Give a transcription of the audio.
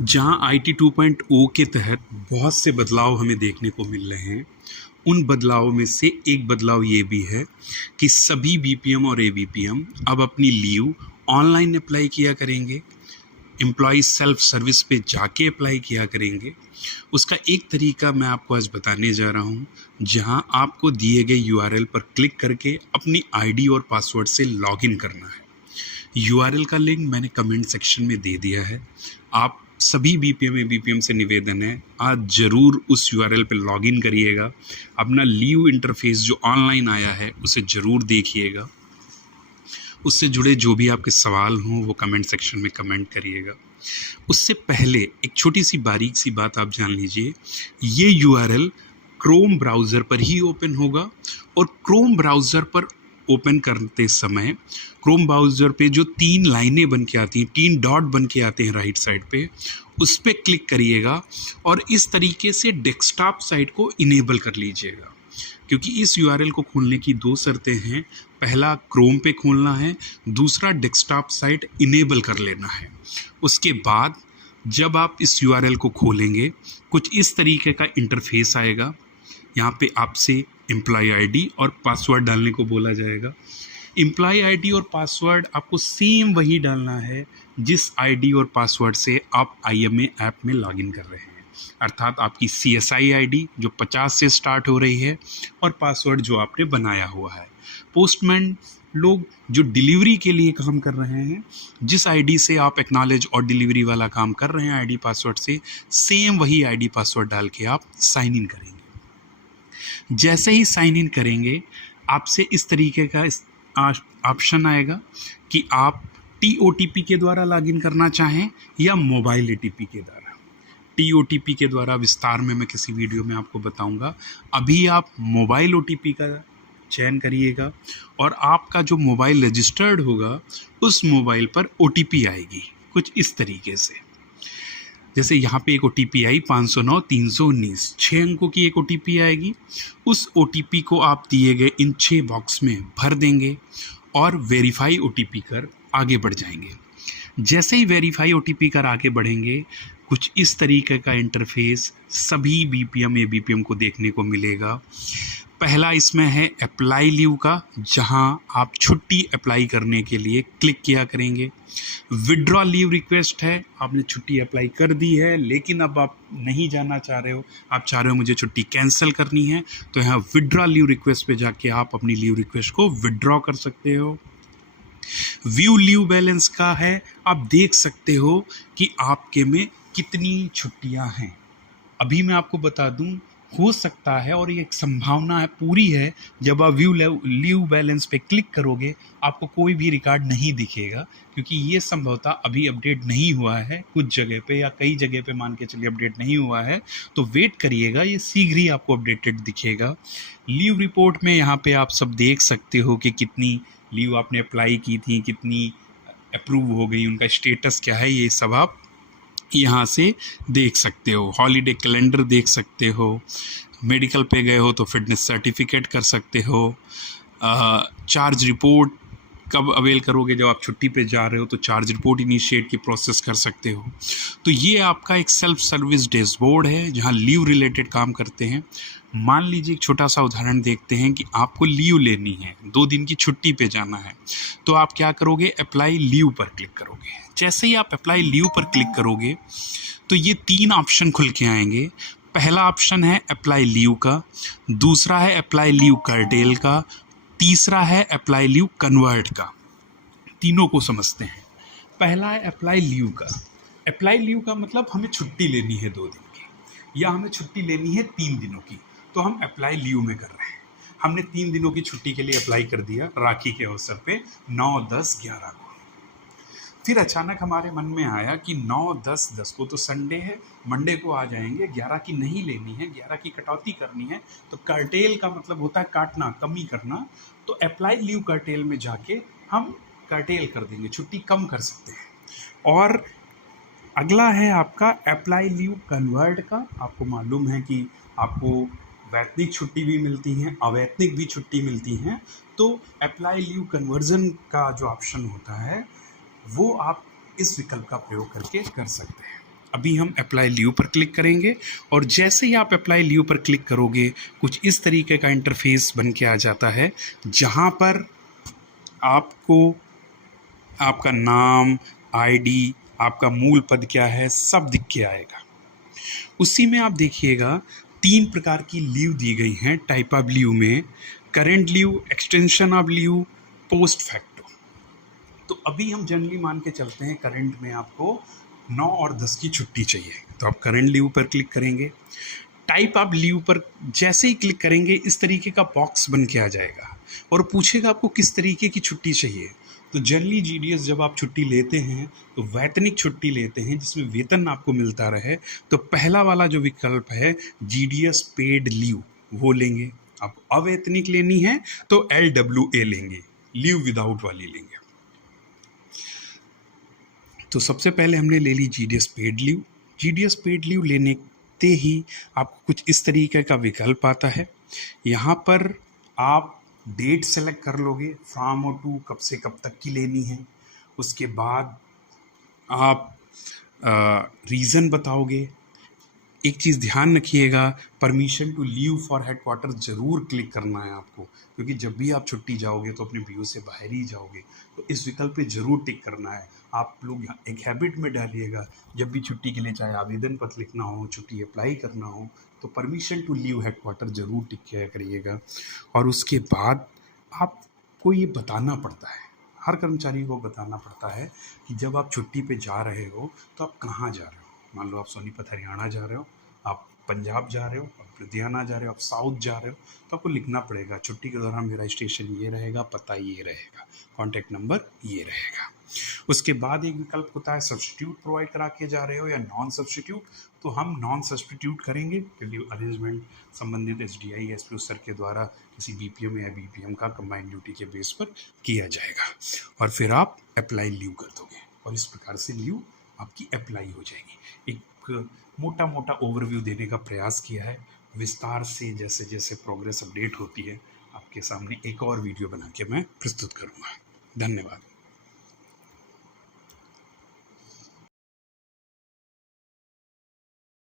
जहां आईटी 2.0 के तहत बहुत से बदलाव हमें देखने को मिल रहे हैं, उन बदलावों में से एक बदलाव ये भी है कि सभी बीपीएम और एबीपीएम अब अपनी लीव ऑनलाइन अप्लाई किया करेंगे, एम्प्लॉय सेल्फ सर्विस पे जाके अप्लाई किया करेंगे। उसका एक तरीका मैं आपको आज बताने जा रहा हूँ, जहाँ आपको दिए गए यूआरएल पर क्लिक करके अपनी आईडी और पासवर्ड से लॉगिन करना है। यूआरएल का लिंक मैंने कमेंट सेक्शन में दे दिया है। आप सभी बीपीएम एबीपीएम से निवेदन है, आज ज़रूर उस यूआरएल पर लॉगिन करिएगा। अपना लीव इंटरफेस जो ऑनलाइन आया है उसे ज़रूर देखिएगा। उससे जुड़े जो भी आपके सवाल हों वो कमेंट सेक्शन में कमेंट करिएगा। उससे पहले एक छोटी सी बारीक सी बात आप जान लीजिए, ये यूआरएल क्रोम ब्राउज़र पर ही ओपन होगा और क्रोम ब्राउज़र पर ओपन करते समय क्रोम ब्राउज़र पे जो 3 लाइनें बन के आती हैं, 3 डॉट बन के आते हैं राइट साइड पे, उस पर क्लिक करिएगा और इस तरीके से डेस्कटॉप साइट को इनेबल कर लीजिएगा। क्योंकि इस यूआरएल को खोलने की 2 शर्तें हैं, पहला क्रोम पे खोलना है, दूसरा डेस्कटॉप साइट इनेबल कर लेना है। उसके बाद जब आप इस यूआरएल को खोलेंगे कुछ इस तरीके का इंटरफेस आएगा। यहाँ पे आपसे एम्प्लॉय आईडी और पासवर्ड डालने को बोला जाएगा। एम्प्लॉय आईडी और पासवर्ड आपको सेम वही डालना है जिस आईडी और पासवर्ड से आप आईएमए ऐप में लॉगिन कर रहे हैं, अर्थात आपकी सीएसआई आईडी जो 50 से स्टार्ट हो रही है और पासवर्ड जो आपने बनाया हुआ है। पोस्टमैन लोग जो डिलीवरी के लिए काम कर रहे हैं, जिस आईडी से आप एक्नॉलेज और डिलीवरी वाला काम कर रहे हैं आईडी पासवर्ड से, सेम वही आईडी पासवर्ड डाल के आप साइन इन करेंगे। जैसे ही साइन इन करेंगे आपसे इस तरीके का ऑप्शन आएगा कि आप टीओटीपी के द्वारा लॉगिन करना चाहें या मोबाइल एटीपी के द्वारा। टीओटीपी के द्वारा विस्तार में मैं किसी वीडियो में आपको बताऊंगा। अभी आप मोबाइल ओटीपी का चयन करिएगा और आपका जो मोबाइल रजिस्टर्ड होगा उस मोबाइल पर ओटीपी आएगी कुछ इस तरीके से। जैसे यहाँ पे एक ओटीपी आई 509-319, 6 अंकों की एक ओटीपी आएगी। उस ओटीपी को आप दिए गए इन 6 बॉक्स में भर देंगे और वेरीफाई ओटीपी कर आगे बढ़ जाएंगे। जैसे ही वेरीफाई ओटीपी कर आगे बढ़ेंगे कुछ इस तरीके का इंटरफेस सभी बीपीएम एबीपीएम को देखने को मिलेगा। पहला इसमें है अप्लाई लीव का, जहां आप छुट्टी अप्लाई करने के लिए क्लिक किया करेंगे। विड्रॉ लीव रिक्वेस्ट है, आपने छुट्टी अप्लाई कर दी है लेकिन अब आप नहीं जाना चाह रहे हो, आप चाह रहे हो मुझे छुट्टी कैंसिल करनी है, तो यहाँ विड्रॉ लीव रिक्वेस्ट पे जाके आप अपनी लीव रिक्वेस्ट को विड्रॉ कर सकते हो। व्यू लीव बैलेंस का है, आप देख सकते हो कि आपके में कितनी छुट्टियां हैं। अभी मैं आपको बता दूं, हो सकता है और ये एक संभावना है पूरी है, जब आप व्यू लीव बैलेंस पे क्लिक करोगे आपको कोई भी रिकॉर्ड नहीं दिखेगा, क्योंकि ये संभवतः अभी अपडेट नहीं हुआ है कुछ जगह पे, या कई जगह पे मान के चलिए अपडेट नहीं हुआ है, तो वेट करिएगा, ये शीघ्र ही आपको अपडेटेड दिखेगा। लीव रिपोर्ट में यहाँ पे आप सब देख सकते हो कि कितनी लीव आपने अप्लाई की थी, कितनी अप्रूव हो गई, उनका स्टेटस क्या है, ये सब आप यहाँ से देख सकते हो। हॉलीडे कैलेंडर देख सकते हो, मेडिकल पे गए हो तो फिटनेस सर्टिफिकेट कर सकते हो, चार्ज रिपोर्ट कब अवेल करोगे, जब आप छुट्टी पे जा रहे हो तो चार्ज रिपोर्ट इनिशिएट की प्रोसेस कर सकते हो। तो ये आपका एक सेल्फ सर्विस डैशबोर्ड है जहाँ लीव रिलेटेड काम करते हैं। मान लीजिए एक छोटा सा उदाहरण देखते हैं कि आपको लीव लेनी है, 2 दिन की छुट्टी पे जाना है, तो आप क्या करोगे, अप्लाई लीव पर क्लिक करोगे। जैसे ही आप अप्लाई लीव पर क्लिक करोगे तो ये 3 ऑप्शन खुल के आएंगे। पहला ऑप्शन है अप्लाई लीव का, दूसरा है अप्लाई लीव कर्टेल का, तीसरा है अप्लाई लीव कन्वर्ट का। तीनों को समझते हैं। पहला है अप्लाई लीव का। अप्लाई लीव का मतलब हमें छुट्टी लेनी है 2 दिन की, या हमें छुट्टी लेनी है 3 दिनों की, तो हम अप्लाई लीव में कर रहे हैं। हमने 3 दिनों की छुट्टी के लिए अप्लाई कर दिया राखी के अवसर पे 9, 10, 11 को। फिर अचानक हमारे मन में आया कि 9, 10, 10 को तो संडे है, मंडे को आ जाएंगे, 11 की नहीं लेनी है, 11 की कटौती करनी है, तो कर्टेल का मतलब होता है काटना, कमी करना, तो अप्लाई लीव कर्टेल में जाके हम कर्टेल कर देंगे, छुट्टी कम कर सकते हैं। और अगला है आपका अप्लाई लीव कन्वर्ट का। आपको मालूम है कि आपको वैतनिक छुट्टी भी मिलती हैं, अवैतनिक भी छुट्टी मिलती हैं, तो अप्लाई लीव कन्वर्जन का जो ऑप्शन होता है वो आप इस विकल्प का प्रयोग करके कर सकते हैं। अभी हम अप्लाई लीव पर क्लिक करेंगे और जैसे ही आप अप्लाई लीव पर क्लिक करोगे कुछ इस तरीके का इंटरफेस बन के आ जाता है, जहाँ पर आपको आपका नाम, आईडी, आपका मूल पद क्या है, सब दिख के आएगा। उसी में आप देखिएगा 3 प्रकार की लीव दी गई हैं टाइप ऑफ लीव में, current leave, extension of leave, post facto. तो अभी हम जनरली मान के चलते हैं करंट में आपको 9 और 10 की छुट्टी चाहिए, तो आप करंट लीव पर क्लिक करेंगे। टाइप ऑफ लीव पर जैसे ही क्लिक करेंगे इस तरीके का बॉक्स बन के आ जाएगा और पूछेगा आपको किस तरीके की छुट्टी चाहिए। तो जनरली जीडीएस जब आप छुट्टी लेते हैं तो वैतनिक छुट्टी लेते हैं जिसमें वेतन आपको मिलता रहे, तो पहला वाला जो विकल्प है जीडीएस पेड लीव वो लेंगे। आप अवैतनिक लेनी है तो LWA लेंगे, लीव विदाउट वाली लेंगे। तो सबसे पहले हमने ले ली GDS paid leave. GDS paid leave लेने ही आपको कुछ इस तरीके का विकल्प आता है। यहाँ पर आप डेट सेलेक्ट कर लोगे, फ्रॉम और टू, कब से कब तक की लेनी है। उसके बाद आप रीज़न बताओगे। एक चीज़ ध्यान रखिएगा, permission to leave for headquarter ज़रूर क्लिक करना है आपको, क्योंकि जब भी आप छुट्टी जाओगे तो अपने बीओ से बाहर ही जाओगे, तो इस विकल्प पे ज़रूर टिक करना है। आप लोग एक हैबिट में डालिएगा, जब भी छुट्टी के लिए चाहे आवेदन पत्र लिखना हो, छुट्टी अप्लाई करना हो, तो परमिशन टू लीव हेडक्वार्टर ज़रूर टिक किया करिएगा। और उसके बाद आपको ये बताना पड़ता है, हर कर्मचारी को बताना पड़ता है कि जब आप छुट्टी पे जा रहे हो तो आप कहाँ जा रहे हो। मान लो आप सोनीपत हरियाणा जा रहे हो, आप पंजाब जा रहे हो, आप लुधियाना जा रहे हो, आप साउथ जा रहे हो, तो आपको लिखना पड़ेगा छुट्टी के दौरान मेरा स्टेशन ये रहेगा, पता ये रहेगा, कॉन्टैक्ट नंबर ये रहेगा। उसके बाद एक विकल्प होता है सब्स्टिट्यूट प्रोवाइड करा के जा रहे हो या नॉन सब्स्टिट्यूट, तो हम नॉन सब्स्टिट्यूट करेंगे क्योंकि अरेंजमेंट संबंधित SDI SPO सर के द्वारा किसी BPM या BPM का कंबाइंड ड्यूटी के बेस पर किया जाएगा और फिर आप अप्लाई लीव कर दोगे और इस प्रकार से लीव आपकी अप्लाई हो जाएगी। एक मोटा मोटा ओवरव्यू देने का प्रयास किया है, विस्तार से जैसे जैसे प्रोग्रेस अपडेट होती है आपके सामने एक और वीडियो बना के मैं प्रस्तुत करूँगा। धन्यवाद।